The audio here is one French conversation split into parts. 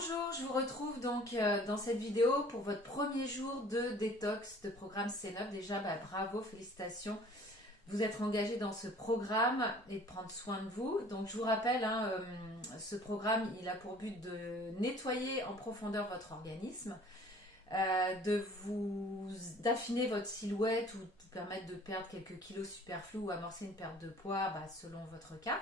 Bonjour, je vous retrouve donc dans cette vidéo pour votre premier jour de détox de programme C9. Déjà, bravo, félicitations. Vous êtes engagé dans ce programme et de prendre soin de vous. Donc je vous rappelle, ce programme, il a pour but de nettoyer en profondeur votre organisme, d'affiner votre silhouette ou de vous permettre de perdre quelques kilos superflus ou amorcer une perte de poids selon votre cas.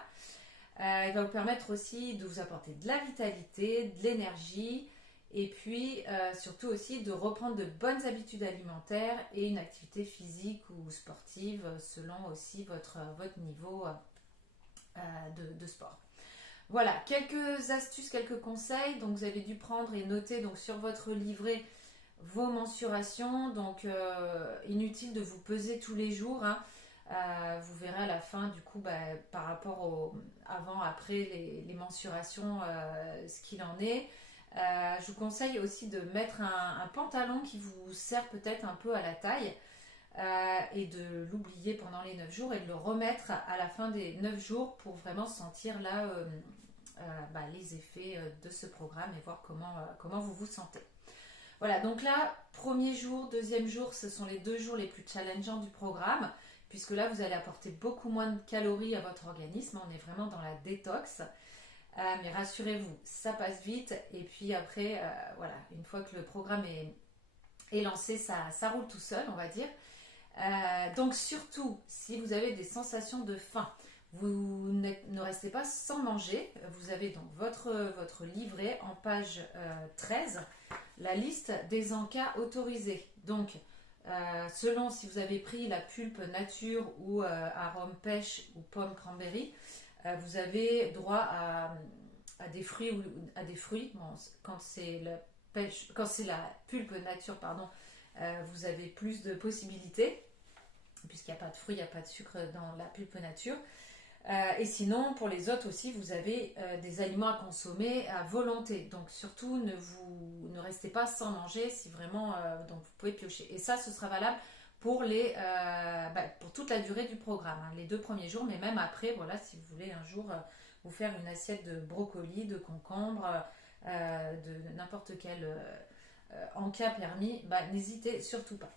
Il va vous permettre aussi de vous apporter de la vitalité, de l'énergie et puis surtout aussi de reprendre de bonnes habitudes alimentaires et une activité physique ou sportive selon aussi votre niveau de sport. Voilà, quelques astuces, quelques conseils. Donc vous avez dû prendre et noter donc, sur votre livret vos mensurations. Donc inutile de vous peser tous les jours. Vous verrez à la fin du coup par rapport au avant après les mensurations ce qu'il en est. Je vous conseille aussi de mettre un pantalon qui vous sert peut-être un peu à la taille et de l'oublier pendant les 9 jours et de le remettre à la fin des 9 jours pour vraiment sentir là les effets de ce programme et voir comment vous vous sentez. Voilà, donc là, premier jour, deuxième jour, ce sont les 2 jours les plus challengeants du programme, puisque là, vous allez apporter beaucoup moins de calories à votre organisme. On est vraiment dans la détox. Mais rassurez-vous, ça passe vite. Et puis après, une fois que le programme est lancé, ça roule tout seul, on va dire. Donc surtout, si vous avez des sensations de faim, vous ne restez pas sans manger. Vous avez donc votre livret en page 13, la liste des encas autorisés. Donc, selon si vous avez pris la pulpe nature ou arôme pêche ou pomme cranberry, vous avez droit à des fruits ou à des fruits. Bon, quand c'est la pulpe nature, vous avez plus de possibilités puisqu'il n'y a pas de fruits, il n'y a pas de sucre dans la pulpe nature. Et sinon, pour les autres aussi, vous avez des aliments à consommer à volonté. Donc surtout, ne restez pas sans manger si vraiment, donc vous pouvez piocher. Et ça, ce sera valable pour pour toute la durée du programme, les 2 premiers jours, mais même après, voilà, si vous voulez un jour vous faire une assiette de brocoli, de concombre, de n'importe quel encas permis, n'hésitez surtout pas.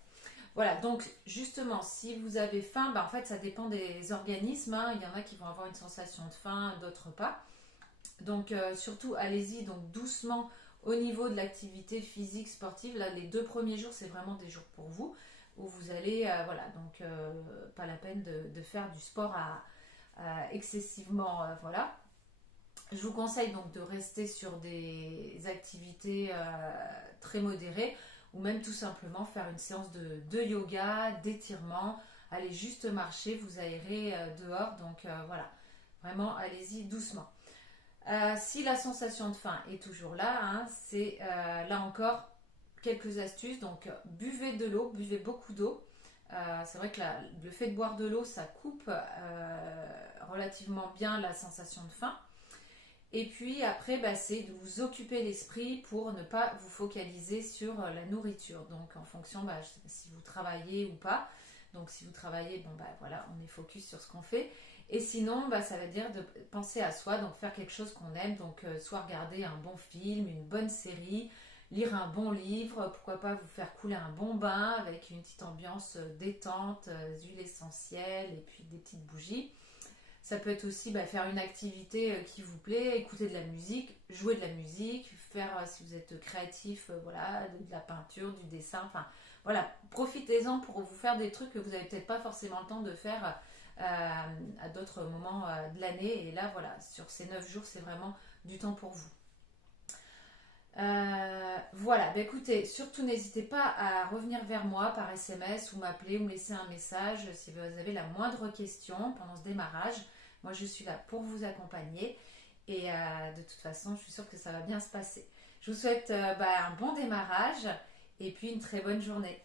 Voilà, donc justement, si vous avez faim, en fait, ça dépend des organismes. Il y en a qui vont avoir une sensation de faim, d'autres pas. Donc, surtout, allez-y donc doucement au niveau de l'activité physique sportive. Là, les 2 premiers jours, c'est vraiment des jours pour vous, où vous allez, pas la peine de faire du sport excessivement, voilà. Je vous conseille donc de rester sur des activités très modérées ou même tout simplement faire une séance de yoga, d'étirement, allez juste marcher, vous aérez dehors, donc voilà, vraiment allez-y doucement. Si la sensation de faim est toujours là, c'est là encore quelques astuces, donc buvez de l'eau, buvez beaucoup d'eau. C'est vrai que le fait de boire de l'eau, ça coupe relativement bien la sensation de faim. Et puis après, c'est de vous occuper l'esprit pour ne pas vous focaliser sur la nourriture. Donc en fonction, si vous travaillez ou pas. Donc si vous travaillez, voilà, on est focus sur ce qu'on fait. Et sinon, ça veut dire de penser à soi, donc faire quelque chose qu'on aime. Donc soit regarder un bon film, une bonne série, lire un bon livre, pourquoi pas vous faire couler un bon bain avec une petite ambiance détente, huile essentielle et puis des petites bougies. Ça peut être aussi faire une activité qui vous plaît, écouter de la musique, jouer de la musique, faire, si vous êtes créatif, de la peinture, du dessin, voilà, profitez-en pour vous faire des trucs que vous n'avez peut-être pas forcément le temps de faire à d'autres moments de l'année. Et là, voilà, sur ces 9 jours, c'est vraiment du temps pour vous. Voilà, écoutez, surtout n'hésitez pas à revenir vers moi par SMS ou m'appeler ou me laisser un message si vous avez la moindre question pendant ce démarrage. Moi, je suis là pour vous accompagner et de toute façon, je suis sûre que ça va bien se passer. Je vous souhaite un bon démarrage et puis une très bonne journée.